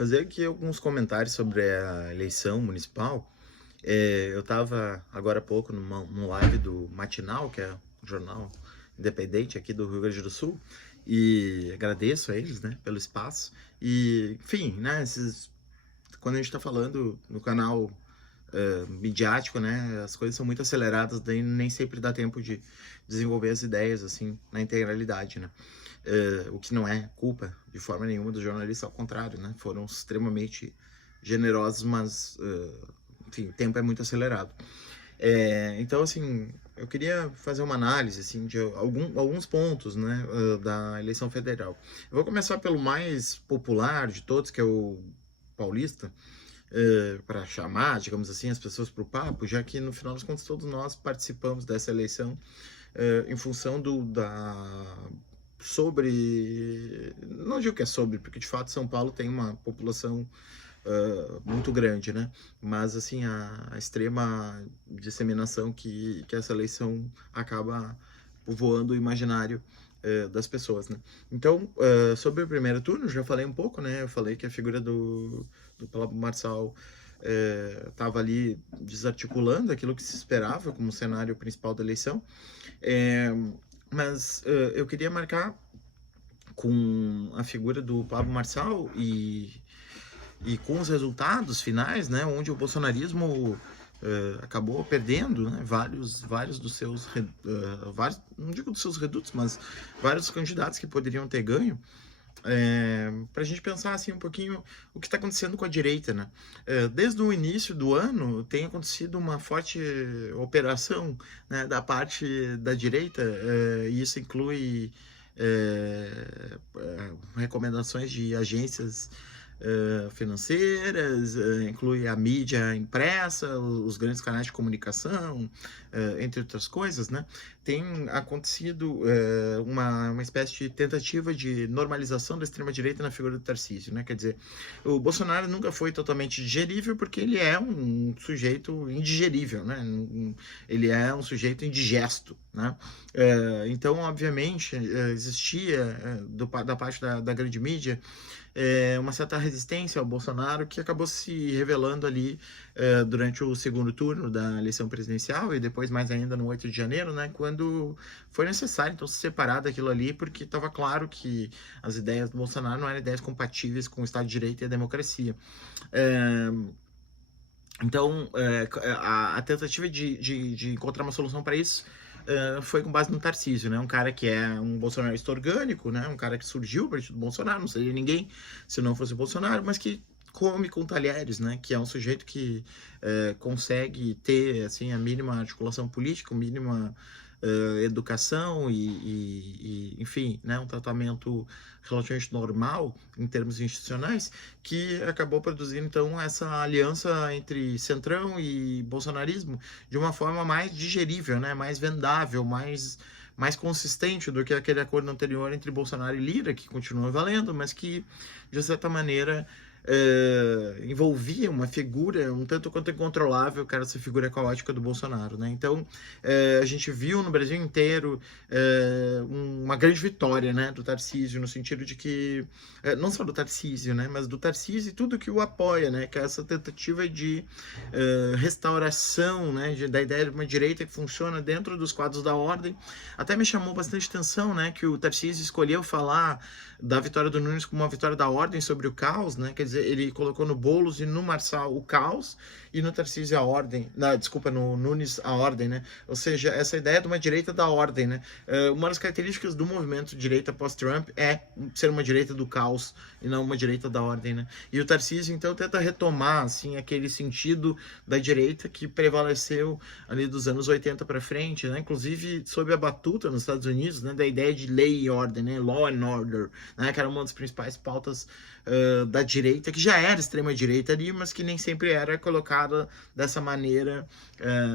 fazer aqui alguns comentários sobre a eleição municipal. Eu estava agora há pouco numa live do Matinal, que é um jornal independente aqui do Rio Grande do Sul, e agradeço a eles, né, pelo espaço. E, enfim, né, quando a gente está falando no canal midiático, né, as coisas são muito aceleradas, daí nem sempre dá tempo de desenvolver as ideias, assim, na integralidade, né. O que não é culpa, de forma nenhuma, dos jornalistas, ao contrário, né, foram extremamente generosos, mas, enfim, o tempo é muito acelerado. Então, assim, eu queria fazer uma análise, assim, de alguns pontos, né, da eleição federal. Eu vou começar pelo mais popular de todos, que é o paulista, para chamar, digamos assim, as pessoas para o papo, já que no final das contas todos nós participamos dessa eleição em função não digo que é sobre, porque de fato São Paulo tem uma população muito grande, né? Mas assim, a extrema disseminação que essa eleição acaba povoando o imaginário das pessoas, né? Então, sobre o primeiro turno, já falei um pouco, né? Eu falei que a figura do Pablo Marçal estava ali desarticulando aquilo que se esperava como cenário principal da eleição, mas eu queria marcar com a figura do Pablo Marçal e com os resultados finais, né, onde o bolsonarismo acabou perdendo, né, vários dos seus, não digo dos seus redutos, mas vários candidatos que poderiam ter ganho, para a gente pensar assim um pouquinho o que está acontecendo com a direita, né? Desde o início do ano tem acontecido uma forte operação, né, da parte da direita, e isso inclui recomendações de agências financeiras, inclui a mídia impressa, os grandes canais de comunicação, entre outras coisas, né? Tem acontecido uma espécie de tentativa de normalização da extrema-direita na figura do Tarcísio, né? Quer dizer, o Bolsonaro nunca foi totalmente digerível porque ele é um sujeito indigerível, né? Ele é um sujeito indigesto, né? Então, obviamente, existia da parte da grande mídia uma certa resistência ao Bolsonaro que acabou se revelando ali durante o segundo turno da eleição presidencial e depois mais ainda no 8 de janeiro, né, quando foi necessário então se separar daquilo ali, porque estava claro que as ideias do Bolsonaro não eram ideias compatíveis com o Estado de Direito e a democracia. Então, a tentativa de encontrar uma solução para isso foi com base no Tarcísio, né? Um cara que é um bolsonarista orgânico, né? Um cara que surgiu a partir do Bolsonaro, não seria ninguém se não fosse o Bolsonaro, mas que come com talheres, né? Que é um sujeito que consegue ter assim a mínima articulação política, a mínima educação enfim, né, um tratamento relativamente normal em termos institucionais, que acabou produzindo então essa aliança entre centrão e bolsonarismo de uma forma mais digerível, né, mais vendável, mais consistente do que aquele acordo anterior entre Bolsonaro e Lira, que continua valendo, mas que, de certa maneira, envolvia uma figura um tanto quanto incontrolável, que era essa figura caótica do Bolsonaro, né? Então, a gente viu no Brasil inteiro uma grande vitória, né, do Tarcísio, no sentido de que, não só do Tarcísio, né, mas do Tarcísio e tudo que o apoia, né, que é essa tentativa de restauração, né, da ideia de uma direita que funciona dentro dos quadros da ordem. Até me chamou bastante atenção, né, que o Tarcísio escolheu falar da vitória do Nunes como uma vitória da ordem sobre o caos, né? Quer dizer, ele colocou no Boulos e no Marçal o caos e no Tarcísio a ordem, desculpa, no Nunes a ordem, né? Ou seja, essa ideia de uma direita da ordem, né? Uma das características do movimento direita pós-Trump é ser uma direita do caos e não uma direita da ordem, né? E o Tarcísio, então, tenta retomar, assim, aquele sentido da direita que prevaleceu ali dos anos 80 para frente, né? Inclusive sob a batuta nos Estados Unidos, né? Da ideia de lei e ordem, né? Law and order, né, que era uma das principais pautas da direita, que já era extrema-direita ali, mas que nem sempre era colocada dessa maneira.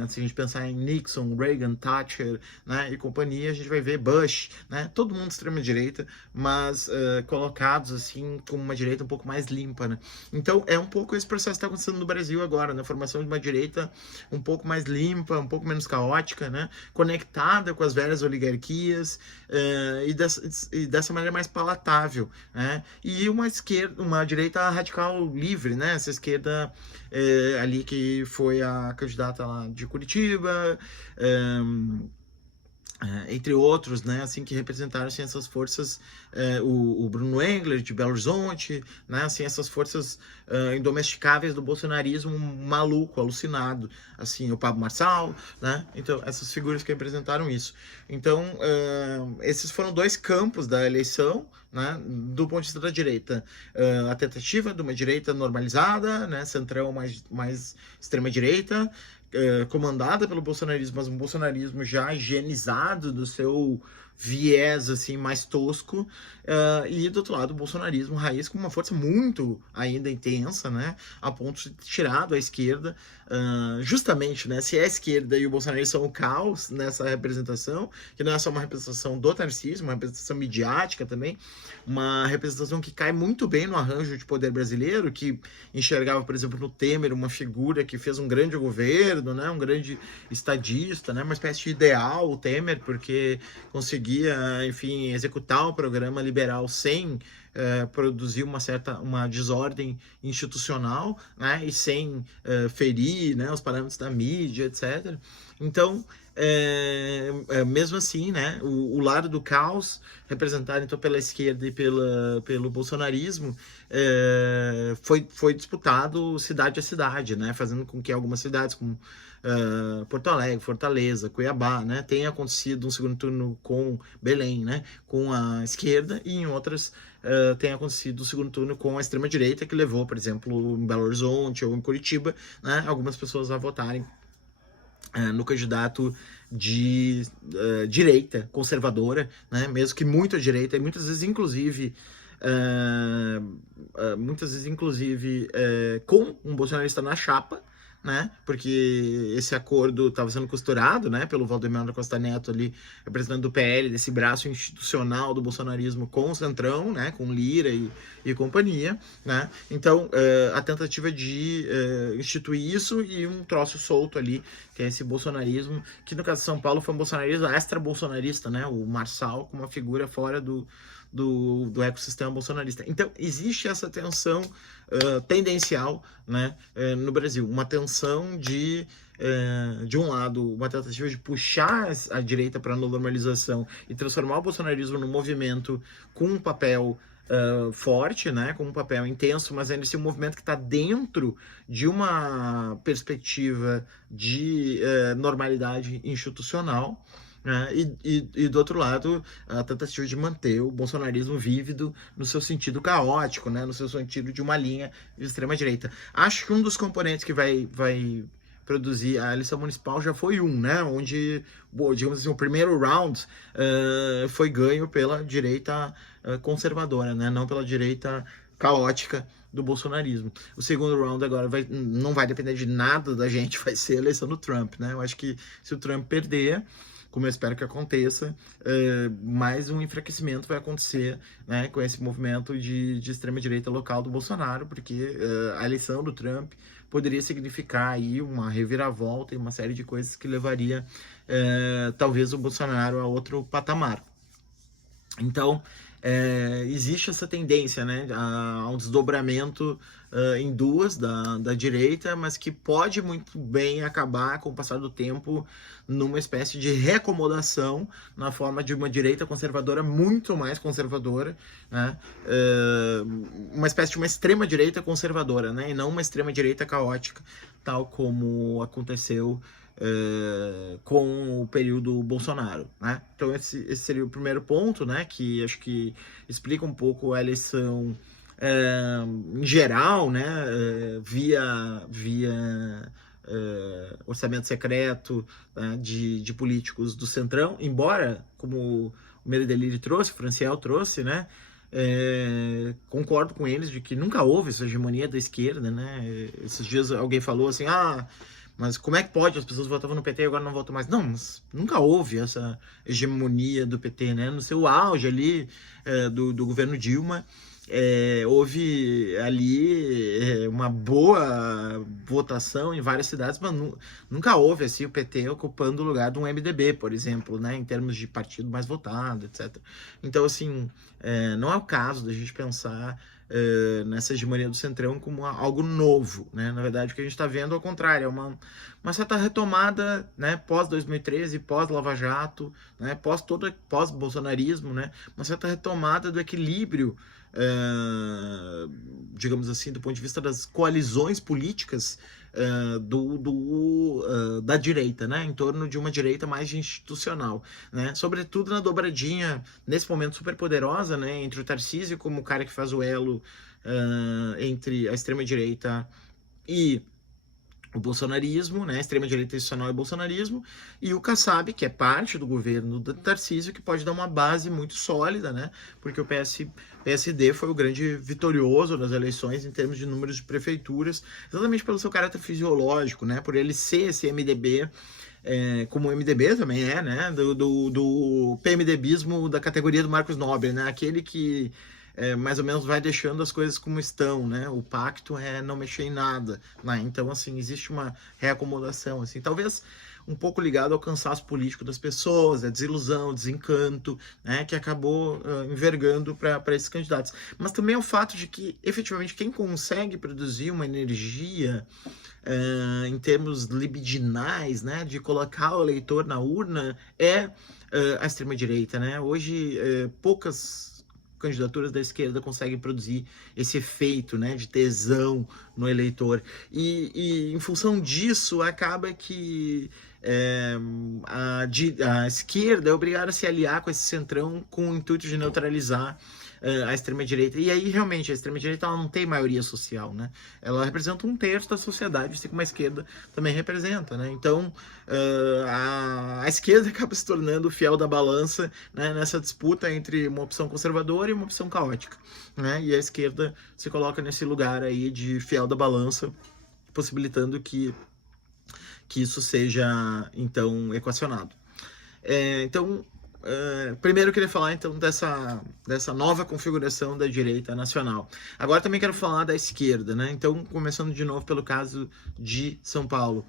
Se a gente pensar em Nixon, Reagan, Thatcher, né, e companhia, a gente vai ver Bush, né, todo mundo extrema-direita, mas colocados assim como uma direita um pouco mais limpa, né? Então é um pouco esse processo que está acontecendo no Brasil agora, né? A formação de uma direita um pouco mais limpa, um pouco menos caótica, né? Conectada com as velhas oligarquias e dessa maneira mais palatável palatável, né? E uma esquerda, uma direita radical livre, né? Essa esquerda ali que foi a candidata lá de Curitiba, entre outros, né, assim, que representaram assim, essas forças, o Bruno Engler de Belo Horizonte, né, assim, essas forças indomesticáveis do bolsonarismo maluco, alucinado, assim, o Pablo Marçal, né, então essas figuras que representaram isso. Então, esses foram dois campos da eleição, né, do ponto de vista da direita. A tentativa de uma direita normalizada, né, centrão mais extrema-direita, comandada pelo bolsonarismo, mas um bolsonarismo já higienizado do seu viés assim mais tosco, e do outro lado o bolsonarismo raiz com uma força muito ainda intensa, né, a ponto de ter tirado a esquerda, justamente, né, se a esquerda e o bolsonarismo são o caos nessa representação, que não é só uma representação do Tarcísio, uma representação midiática também, uma representação que cai muito bem no arranjo de poder brasileiro, que enxergava, por exemplo, no Temer uma figura que fez um grande governo, né, um grande estadista, né, uma espécie de ideal, o Temer, porque conseguia, enfim, executar o programa liberal sem produzir uma desordem institucional, né, e sem ferir, né, os parâmetros da mídia, etc. Então, mesmo assim, né, o lado do caos, representado então pela esquerda e pelo bolsonarismo, foi disputado cidade a cidade, né, fazendo com que algumas cidades como Porto Alegre, Fortaleza, Cuiabá, né, tenha acontecido um segundo turno com Belém, né, com a esquerda, e em outras tenha acontecido o segundo turno com a extrema-direita, que levou, por exemplo, em Belo Horizonte ou em Curitiba, né, algumas pessoas a votarem no candidato de direita conservadora, né, mesmo que muito à direita, e muitas vezes inclusive com um bolsonarista na chapa, né, porque esse acordo estava sendo costurado, né, pelo Valdemar da Costa Neto ali, representante do PL, desse braço institucional do bolsonarismo com o Centrão, né, com Lira e companhia, né, então a tentativa de instituir isso e um troço solto ali, que é esse bolsonarismo, que no caso de São Paulo foi um bolsonarismo extra-bolsonarista, né, o Marçal como uma figura fora do ecossistema bolsonarista. Então, existe essa tensão tendencial, né, no Brasil. Uma tensão de um lado, uma tentativa de puxar a direita para a normalização e transformar o bolsonarismo num movimento com um papel forte, né, com um papel intenso, mas ainda assim um movimento que está dentro de uma perspectiva de normalidade institucional, né, e do outro lado, a tentativa de manter o bolsonarismo vívido no seu sentido caótico, né, no seu sentido de uma linha de extrema-direita. Acho que um dos componentes que vai produzir a eleição municipal já foi né, onde, digamos assim, o primeiro round foi ganho pela direita conservadora, né, não pela direita caótica do bolsonarismo. O segundo round agora não vai depender de nada da gente, vai ser a eleição do Trump, né, eu acho que se o Trump perder, como eu espero que aconteça, mais um enfraquecimento vai acontecer, né, com esse movimento de extrema-direita local do Bolsonaro, porque a eleição do Trump poderia significar aí uma reviravolta e uma série de coisas que levaria talvez o Bolsonaro a outro patamar. Então, existe essa tendência, né, a um desdobramento em duas da direita, mas que pode muito bem acabar, com o passar do tempo, numa espécie de reacomodação na forma de uma direita conservadora muito mais conservadora, né, uma espécie de uma extrema-direita conservadora, né, e não uma extrema-direita caótica, tal como aconteceu com o período Bolsonaro, né? Então esse seria o primeiro ponto, né? Que acho que explica um pouco a eleição em geral, né? Via orçamento secreto, né, de políticos do Centrão, embora, como o Meredelli trouxe, o Franciel trouxe, né? Concordo com eles de que nunca houve essa hegemonia da esquerda, né? Esses dias alguém falou assim, mas como é que pode? As pessoas votavam no PT e agora não votam mais. Não, mas nunca houve essa hegemonia do PT, né? No seu auge ali do governo Dilma, houve ali uma boa votação em várias cidades, mas nunca houve assim, o PT ocupando o lugar de um MDB, por exemplo, né, em termos de partido mais votado, etc. Então, assim, não é o caso da gente pensar nessa hegemonia do Centrão como algo novo, né? Na verdade, o que a gente está vendo é o contrário, é uma certa retomada, né, pós-2013, pós-Lava Jato, né, pós-bolsonarismo, né, uma certa retomada do equilíbrio, digamos assim, do ponto de vista das coalizões políticas da direita, né, em torno de uma direita mais institucional, né, sobretudo na dobradinha, nesse momento super poderosa, né, entre o Tarcísio como o cara que faz o elo entre a extrema-direita e o bolsonarismo, né, extrema-direita institucional e bolsonarismo, e o Kassab, que é parte do governo do Tarcísio, que pode dar uma base muito sólida, né, porque o PSD foi o grande vitorioso das eleições em termos de números de prefeituras, exatamente pelo seu caráter fisiológico, né, por ele ser esse MDB, como o MDB também né, do PMDBismo da categoria do Marcos Nobre, né, aquele que mais ou menos vai deixando as coisas como estão, né? O pacto é não mexer em nada, né? Então, assim, existe uma reacomodação, assim, talvez um pouco ligado ao cansaço político das pessoas, a desilusão, desencanto, né? Que acabou envergando para esses candidatos. Mas também é o fato de que, efetivamente, quem consegue produzir uma energia em termos libidinais, né? De colocar o eleitor na urna é a extrema-direita, né? Hoje, poucas candidaturas da esquerda conseguem produzir esse efeito, né, de tesão no eleitor. E em função disso, acaba que a esquerda é obrigada a se aliar com esse centrão com o intuito de neutralizar a extrema-direita. E aí, realmente, a extrema-direita não tem maioria social, né? Ela representa um terço da sociedade, assim como a esquerda também representa, né? Então, a esquerda acaba se tornando o fiel da balança, né, nessa disputa entre uma opção conservadora e uma opção caótica, né? E a esquerda se coloca nesse lugar aí de fiel da balança, possibilitando que isso seja, então, equacionado. Então, primeiro eu queria falar então dessa nova configuração da direita nacional. Agora também quero falar da esquerda, né? Então, começando de novo pelo caso de São Paulo.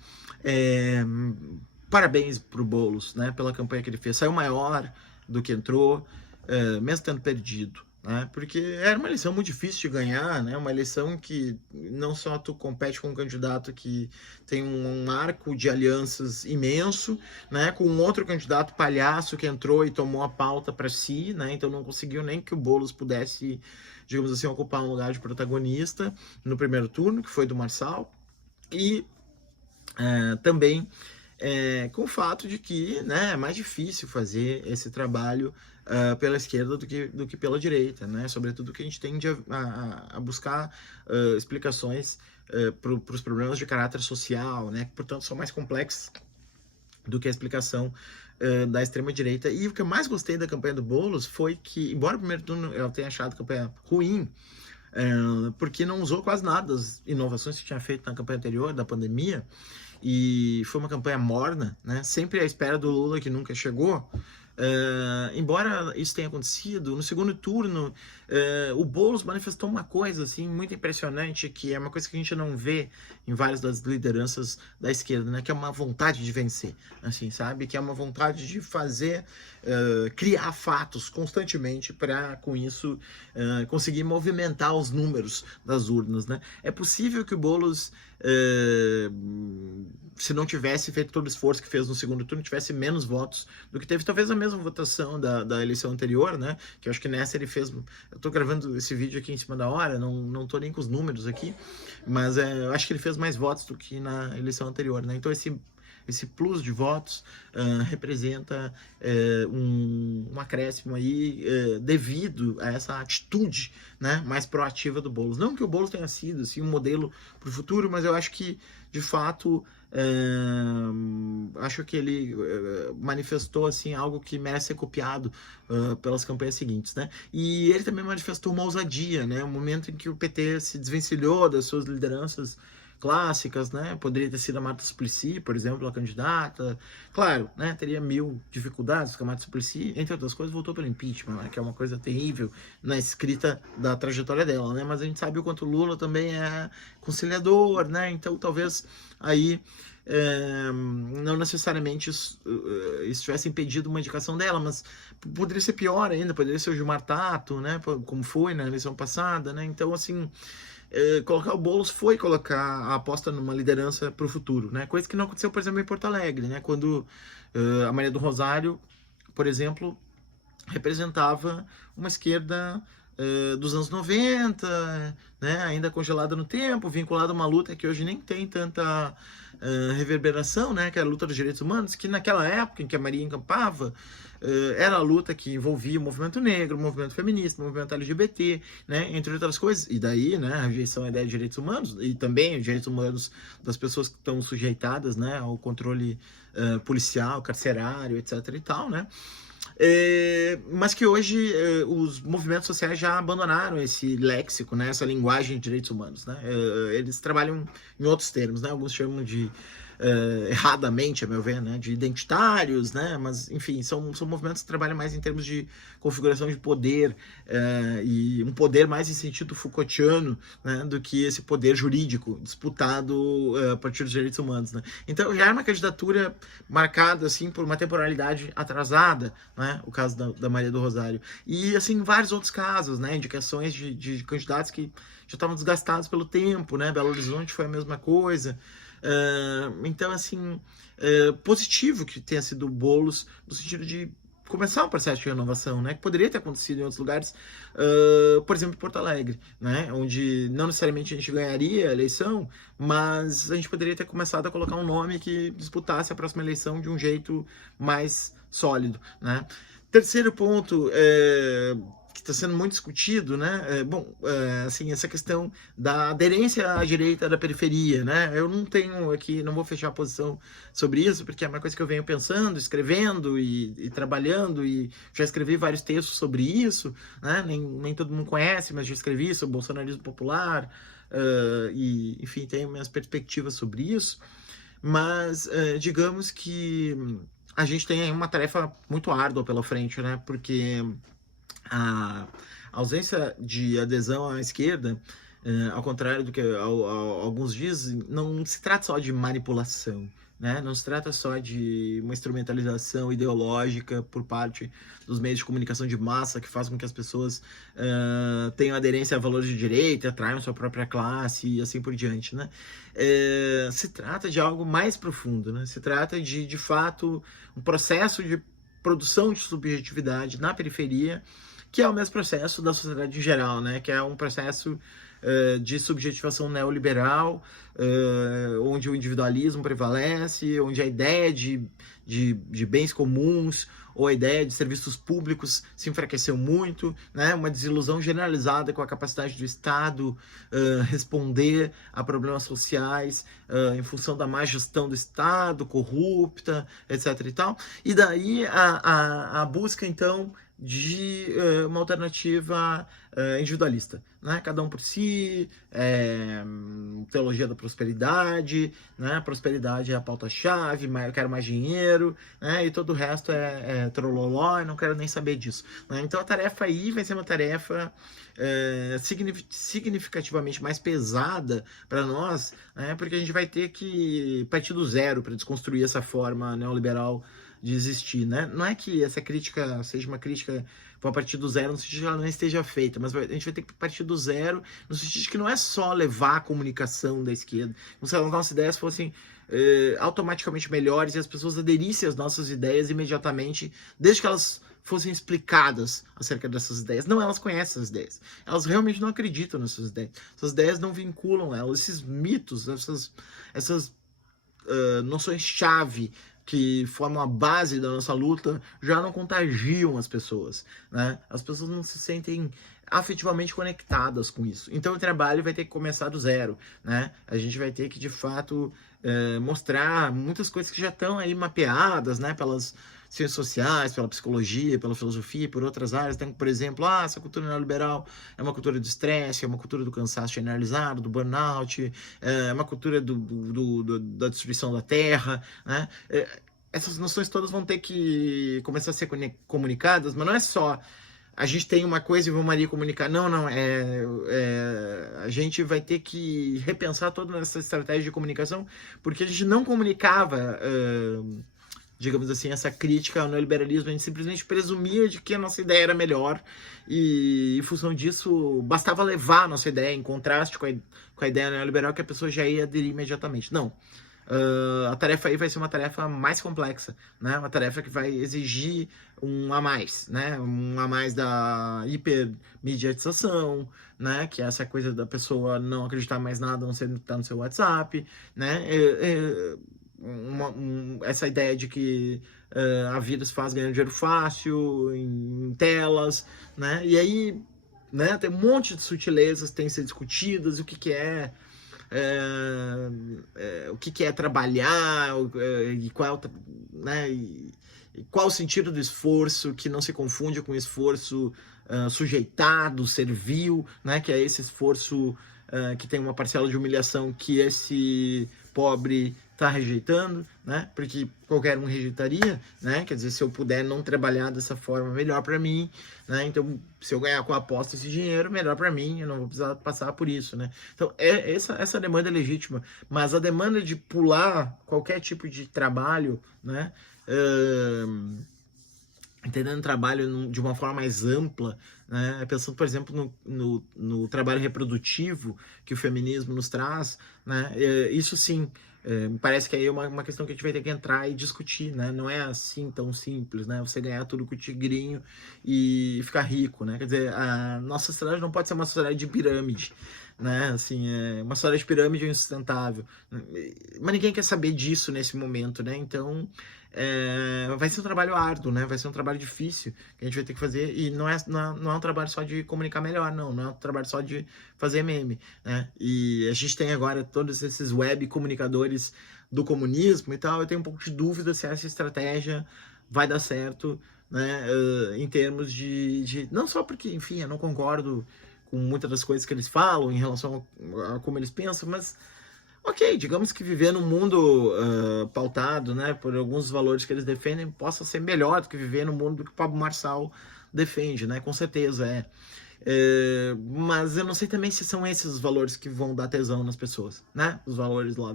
Parabéns pro Boulos, né? Pela campanha que ele fez. Saiu maior do que entrou, mesmo tendo perdido. Né? Porque era uma eleição muito difícil de ganhar, né? Uma eleição que não só tu compete com um candidato que tem um arco de alianças imenso, né? Com um outro candidato palhaço que entrou e tomou a pauta para si, né? Então não conseguiu nem que o Boulos pudesse, digamos assim, ocupar um lugar de protagonista no primeiro turno, que foi do Marçal, e também com o fato de que, né, é mais difícil fazer esse trabalho pela esquerda do que pela direita, né? Sobretudo que a gente tende a buscar explicações para os problemas de caráter social, né? Que, portanto, são mais complexos do que a explicação da extrema-direita. E o que eu mais gostei da campanha do Boulos foi que, embora o primeiro turno eu tenha achado a campanha ruim, porque não usou quase nada das inovações que tinha feito na campanha anterior, da pandemia, e foi uma campanha morna, né? Sempre à espera do Lula, que nunca chegou. Embora isso tenha acontecido, no segundo turno o Boulos manifestou uma coisa assim muito impressionante, que é uma coisa que a gente não vê em várias das lideranças da esquerda, né? Que é uma vontade de vencer, assim, sabe? Que é uma vontade de fazer, criar fatos constantemente para, com isso, conseguir movimentar os números das urnas, né? É possível que o Boulos, se não tivesse feito todo o esforço que fez no segundo turno, tivesse menos votos do que teve, talvez a mesma votação da eleição anterior, né? Que eu acho que nessa ele fez. Eu tô gravando esse vídeo aqui em cima da hora, não tô nem com os números aqui, mas eu acho que ele fez mais votos do que na eleição anterior, né? Então esse plus de votos representa um acréscimo aí devido a essa atitude, né, mais proativa do Boulos. Não que o Boulos tenha sido assim, um modelo para o futuro, mas eu acho que, de fato, acho que ele manifestou assim, algo que merece ser copiado pelas campanhas seguintes, né? E ele também manifestou uma ousadia, né? Um momento em que o PT se desvencilhou das suas lideranças clássicas, né? Poderia ter sido a Marta Suplicy, por exemplo, a candidata. Claro, né? Teria mil dificuldades, porque a Marta Suplicy, entre outras coisas, voltou pelo impeachment, né? Que é uma coisa terrível na escrita da trajetória dela, né? Mas a gente sabe o quanto o Lula também é conciliador, né? Então talvez aí não necessariamente isso tivesse impedido uma indicação dela, mas poderia ser pior ainda, poderia ser o Gilmar Tato, né? Como foi na eleição passada, né? Então, assim, colocar o Boulos foi colocar a aposta numa liderança para o futuro, né? Coisa que não aconteceu, por exemplo, em Porto Alegre, né? Quando a Maria do Rosário, por exemplo, representava uma esquerda dos anos 90, né, ainda congelada no tempo, vinculada a uma luta que hoje nem tem tanta reverberação, né, que é a luta dos direitos humanos, que naquela época em que a Maria encampava, era a luta que envolvia o movimento negro, o movimento feminista, o movimento LGBT, né, entre outras coisas, e daí, né, a rejeição à ideia de direitos humanos, e também os direitos humanos das pessoas que estão sujeitadas, né, ao controle policial, carcerário, etc e tal, né, mas que hoje os movimentos sociais já abandonaram esse léxico, né, essa linguagem de direitos humanos, né? Eles trabalham em outros termos, né? Alguns chamam de erradamente, a meu ver, né, de identitários, né? Mas enfim, são movimentos que trabalham mais em termos de configuração de poder e um poder mais em sentido Foucaultiano, né, do que esse poder jurídico disputado a partir dos direitos humanos, né? Então já é uma candidatura marcada assim por uma temporalidade atrasada, né? O caso da Maria do Rosário e assim vários outros casos, né? Indicações de candidatos que já estavam desgastados pelo tempo, né? Belo Horizonte foi a mesma coisa. Então, assim, positivo que tenha sido o Boulos no sentido de começar um processo de renovação, né? Que poderia ter acontecido em outros lugares, por exemplo, em Porto Alegre, né? Onde não necessariamente a gente ganharia a eleição, mas a gente poderia ter começado a colocar um nome que disputasse a próxima eleição de um jeito mais sólido, né? Terceiro ponto, que está sendo muito discutido, né? Assim, essa questão da aderência à direita da periferia, né? Eu não tenho aqui, não vou fechar a posição sobre isso, porque é uma coisa que eu venho pensando, escrevendo e trabalhando, e já escrevi vários textos sobre isso, né? Nem todo mundo conhece, mas já escrevi sobre o bolsonarismo popular, e, enfim, tenho minhas perspectivas sobre isso, mas digamos que a gente tem aí uma tarefa muito árdua pela frente, né? Porque a ausência de adesão à esquerda, ao contrário do que alguns dizem, não se trata só de manipulação, né? Não se trata só de uma instrumentalização ideológica por parte dos meios de comunicação de massa que faz com que as pessoas tenham aderência a valores de direita, atraiam sua própria classe e assim por diante, né? Se trata de algo mais profundo, né? Se trata de fato, um processo de produção de subjetividade na periferia, que é o mesmo processo da sociedade em geral, né? Que é um processo de subjetivação neoliberal, onde o individualismo prevalece, onde a ideia de bens comuns ou a ideia de serviços públicos se enfraqueceu muito, né? Uma desilusão generalizada com a capacidade do Estado responder a problemas sociais em função da má gestão do Estado, corrupta, etc. e tal. E daí a busca, então, de uma alternativa individualista, né? Cada um por si, teologia da prosperidade, né? Prosperidade é a pauta-chave, eu quero mais dinheiro, né? E todo o resto é trololó, e não quero nem saber disso, né? Então a tarefa aí vai ser uma tarefa significativamente mais pesada para nós, né? Porque a gente vai ter que partir do zero para desconstruir essa forma neoliberal de existir, né? Não é que essa crítica seja uma crítica a partir do zero, no sentido de que ela não esteja feita, mas a gente vai ter que partir do zero, no sentido de que não é só levar a comunicação da esquerda, como se as nossas ideias fossem automaticamente melhores e as pessoas aderissem às nossas ideias imediatamente, desde que elas fossem explicadas acerca dessas ideias. Não, elas conhecem essas ideias. Elas realmente não acreditam nessas ideias. Essas ideias não vinculam elas. Esses mitos, essas noções-chave que formam a base da nossa luta já não contagiam as pessoas, né? As pessoas não se sentem afetivamente conectadas com isso. Então o trabalho vai ter que começar do zero, né? A gente vai ter que, de fato, mostrar muitas coisas que já estão aí mapeadas, né? ciências sociais, pela psicologia, pela filosofia, por outras áreas. Tem, por exemplo, essa cultura neoliberal é uma cultura do estresse, é uma cultura do cansaço generalizado, do burnout, é uma cultura da destruição da terra, né? Essas noções todas vão ter que começar a ser comunicadas, mas não é só a gente tem uma coisa e vamos ali comunicar. Não, não, a gente vai ter que repensar toda essa estratégia de comunicação, porque a gente não comunicava, digamos assim, essa crítica ao neoliberalismo, a gente simplesmente presumia de que a nossa ideia era melhor e, em função disso, bastava levar a nossa ideia em contraste com a ideia neoliberal que a pessoa já ia aderir imediatamente. Não. A tarefa aí vai ser uma tarefa mais complexa, né? Uma tarefa que vai exigir um a mais, né? Um a mais da hipermediatização, né? Que é essa coisa da pessoa não acreditar mais nada, a não ser estar no seu WhatsApp, né? Essa ideia de que a vida se faz ganhando dinheiro fácil, em telas, né? E aí, né? Tem um monte de sutilezas que têm que ser discutidas, o que é o que é trabalhar e qual, né, e qual o sentido do esforço que não se confunde com esforço sujeitado, servil, né, que é esse esforço que tem uma parcela de humilhação que esse pobre está rejeitando, né? Porque qualquer um rejeitaria, né? Quer dizer, se eu puder não trabalhar dessa forma, melhor para mim, né? Então, se eu ganhar com a aposta esse dinheiro, melhor para mim, eu não vou precisar passar por isso, né? Então, essa demanda é legítima, mas a demanda de pular qualquer tipo de trabalho, né? Entendendo o trabalho de uma forma mais ampla, né? Pensando, por exemplo, no trabalho reprodutivo que o feminismo nos traz, né? Isso sim, me parece que aí é uma questão que a gente vai ter que entrar e discutir, né? Não é assim tão simples, né? Você ganhar tudo com o tigrinho e ficar rico, né? Quer dizer, a nossa sociedade não pode ser uma sociedade de pirâmide, né? Assim, uma sociedade de pirâmide é insustentável. Mas ninguém quer saber disso nesse momento, né? Então, vai ser um trabalho árduo, né? Vai ser um trabalho difícil que a gente vai ter que fazer. E não é um trabalho só de comunicar melhor, não é um trabalho só de fazer meme, né? E a gente tem agora todos esses web comunicadores do comunismo e tal. Eu tenho um pouco de dúvida se essa estratégia vai dar certo, né? Em termos não só porque, enfim, eu não concordo com muitas das coisas que eles falam em relação a como eles pensam, mas ok, digamos que viver num mundo pautado, né, por alguns valores que eles defendem possa ser melhor do que viver no mundo que o Pablo Marçal defende, né, com certeza mas eu não sei também se são esses os valores que vão dar tesão nas pessoas, né, os valores lá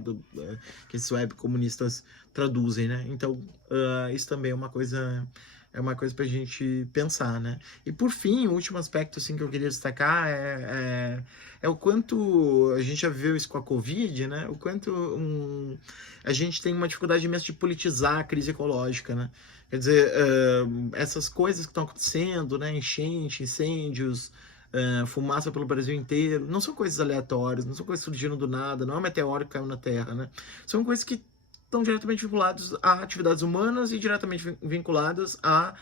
que esses web comunistas traduzem, né, então isso também é uma coisa pra gente pensar, né? E por fim, o último aspecto assim, que eu queria destacar é o quanto a gente já viu isso com a Covid, né? O quanto a gente tem uma dificuldade imensa de politizar a crise ecológica, né? Quer dizer, essas coisas que estão acontecendo, né? Enchente, incêndios, fumaça pelo Brasil inteiro, não são coisas aleatórias, não são coisas surgindo do nada, não é um meteoro que caiu na Terra, né? São coisas que estão diretamente vinculados a atividades humanas e diretamente vinculadas a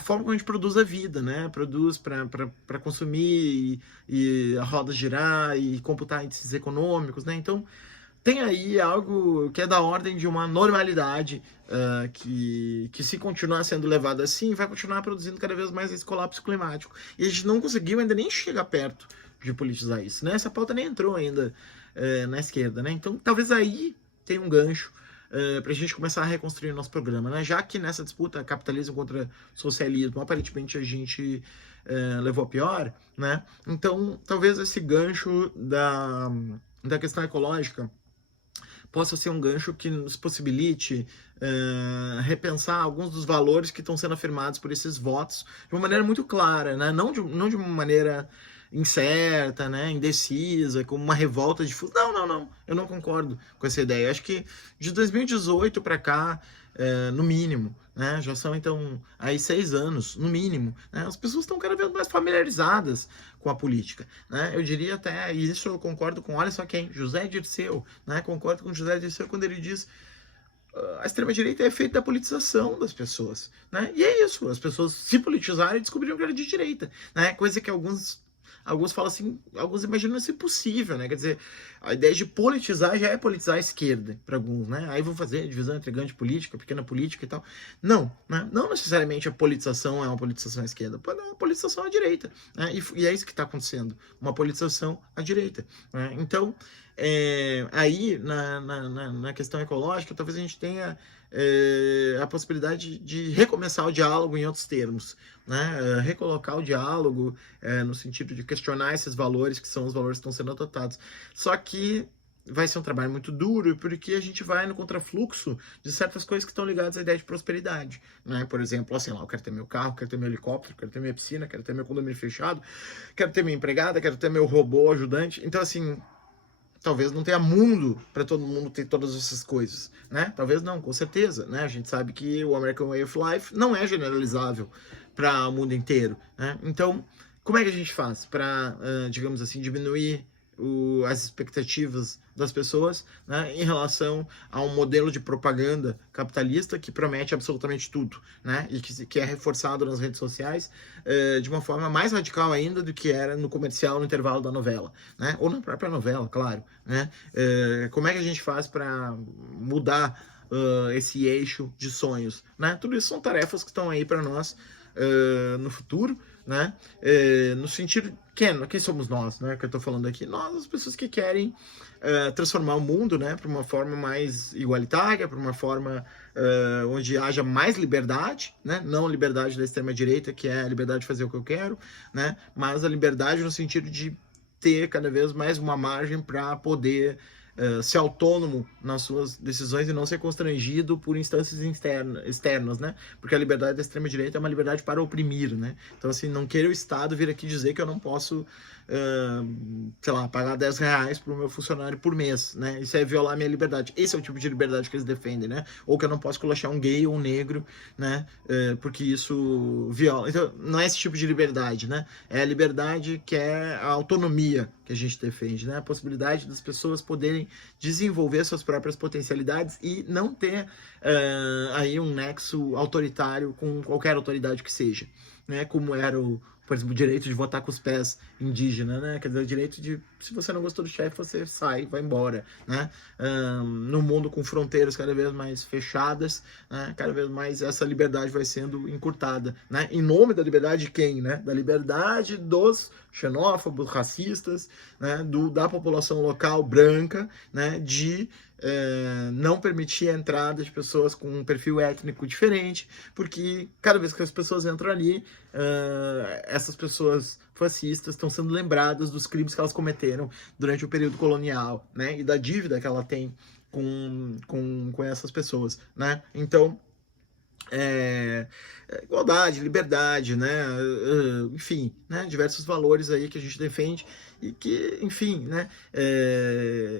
forma como a gente produz a vida, né? Produz para consumir e a roda girar e computar índices econômicos, né? Então, tem aí algo que é da ordem de uma normalidade que se continuar sendo levada assim, vai continuar produzindo cada vez mais esse colapso climático. E a gente não conseguiu ainda nem chegar perto de politizar isso, né? Essa pauta nem entrou ainda na esquerda, né? Então, talvez aí tem um gancho para a gente começar a reconstruir o nosso programa, né? Já que nessa disputa capitalismo contra socialismo, aparentemente a gente levou a pior, né? Então, talvez esse gancho da questão ecológica possa ser um gancho que nos possibilite repensar alguns dos valores que estão sendo afirmados por esses votos de uma maneira muito clara, né? Não de uma maneira incerta, né, indecisa, como uma revolta difusa. Não, eu não concordo com essa ideia. Eu acho que de 2018 para cá, no mínimo, né, já são então aí 6 anos, no mínimo, né, as pessoas estão cada vez mais familiarizadas com a política, né, eu diria até, e isso eu concordo com, olha só quem, José Dirceu, né, concordo com José Dirceu quando ele diz a extrema-direita é efeito da politização das pessoas, né, e é isso, as pessoas se politizaram e descobriram que era de direita, né, coisa que alguns alguns falam assim, alguns imaginam isso impossível, né? Quer dizer, a ideia de politizar já é politizar a esquerda, para alguns, né? Aí vão fazer divisão entre grande política, pequena política e tal. Não, né? Não necessariamente a politização é uma politização à esquerda, pode ser uma politização à direita, né? E é isso que está acontecendo, uma politização à direita, né? Então, aí, na questão ecológica, talvez a gente tenha a possibilidade de recomeçar o diálogo em outros termos, né? Recolocar o diálogo no sentido de questionar esses valores que são os valores que estão sendo adotados. Só que vai ser um trabalho muito duro, porque a gente vai no contrafluxo de certas coisas que estão ligadas à ideia de prosperidade, né? Por exemplo, assim lá, eu quero ter meu carro, quero ter meu helicóptero, quero ter minha piscina, quero ter meu condomínio fechado, quero ter minha empregada, quero ter meu robô ajudante. Então, assim, talvez não tenha mundo para todo mundo ter todas essas coisas, né? Talvez não, com certeza, né? A gente sabe que o American Way of Life não é generalizável para o mundo inteiro, né? Então, como é que a gente faz para, digamos assim, diminuir as expectativas das pessoas, né, em relação a um modelo de propaganda capitalista que promete absolutamente tudo, né, e que é reforçado nas redes sociais de uma forma mais radical ainda do que era no comercial no intervalo da novela, né, ou na própria novela, claro, né. Como é que a gente faz para mudar esse eixo de sonhos, né? Tudo isso são tarefas que estão aí para nós no futuro, né? No sentido quem somos nós, né? Que eu estou falando aqui, nós, as pessoas que querem transformar o mundo, né? Para uma forma mais igualitária, para uma forma onde haja mais liberdade, né? Não a liberdade da extrema direita, que é a liberdade de fazer o que eu quero, né? Mas a liberdade no sentido de ter cada vez mais uma margem para poder ser autônomo nas suas decisões e não ser constrangido por instâncias externas, né? Porque a liberdade da extrema-direita é uma liberdade para oprimir, né? Então, assim, não queira o Estado vir aqui dizer que eu não posso, sei lá, pagar R$10 para o meu funcionário por mês, né? Isso é violar a minha liberdade. Esse é o tipo de liberdade que eles defendem, né? Ou que eu não posso culachar um gay ou um negro, né? Porque isso viola. Então, não é esse tipo de liberdade, né? É a liberdade que é a autonomia que a gente defende, né? A possibilidade das pessoas poderem desenvolver suas próprias potencialidades e não ter aí um nexo autoritário com qualquer autoridade que seja, né? Como era por exemplo, o direito de votar com os pés indígena, né? Quer dizer, o direito de, se você não gostou do chefe, você sai, vai embora, né? No mundo com fronteiras cada vez mais fechadas, né? Cada vez mais essa liberdade vai sendo encurtada, né? Em nome da liberdade de quem, né? Da liberdade dos xenófobos, racistas, né? Da população local branca, né? De não permitir a entrada de pessoas com um perfil étnico diferente, porque cada vez que as pessoas entram ali, essas pessoas fascistas estão sendo lembradas dos crimes que elas cometeram durante o período colonial, né, e da dívida que ela tem com essas pessoas, né? Então, igualdade, liberdade, né? Enfim, né? Diversos valores aí que a gente defende e que, enfim, né?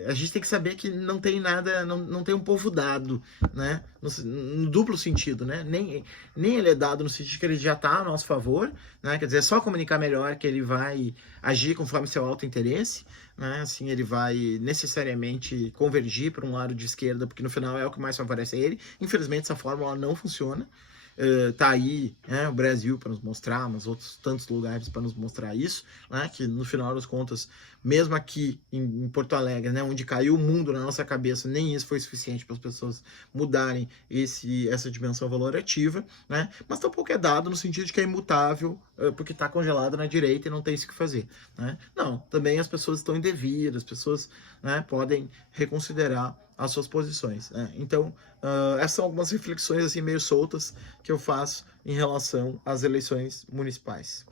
A gente tem que saber que não tem nada, não tem um povo dado, né? No duplo sentido, né? Nem ele é dado no sentido de que ele já está a nosso favor, né? Quer dizer, é só comunicar melhor que ele vai agir conforme seu alto interesse, né? Assim, ele vai necessariamente convergir para um lado de esquerda, porque no final é o que mais favorece a ele. Infelizmente, essa fórmula não funciona. Tá aí, né, o Brasil para nos mostrar, mas outros tantos lugares para nos mostrar isso, né, que no final das contas, mesmo aqui em Porto Alegre, né, onde caiu o mundo na nossa cabeça, nem isso foi suficiente para as pessoas mudarem essa dimensão valorativa, né, mas tampouco é dado no sentido de que é imutável, porque está congelado na direita e não tem isso que fazer, né? Não, também as pessoas estão indevidas, as pessoas, né, podem reconsiderar as suas posições, né? Então, essas são algumas reflexões assim meio soltas que eu faço em relação às eleições municipais.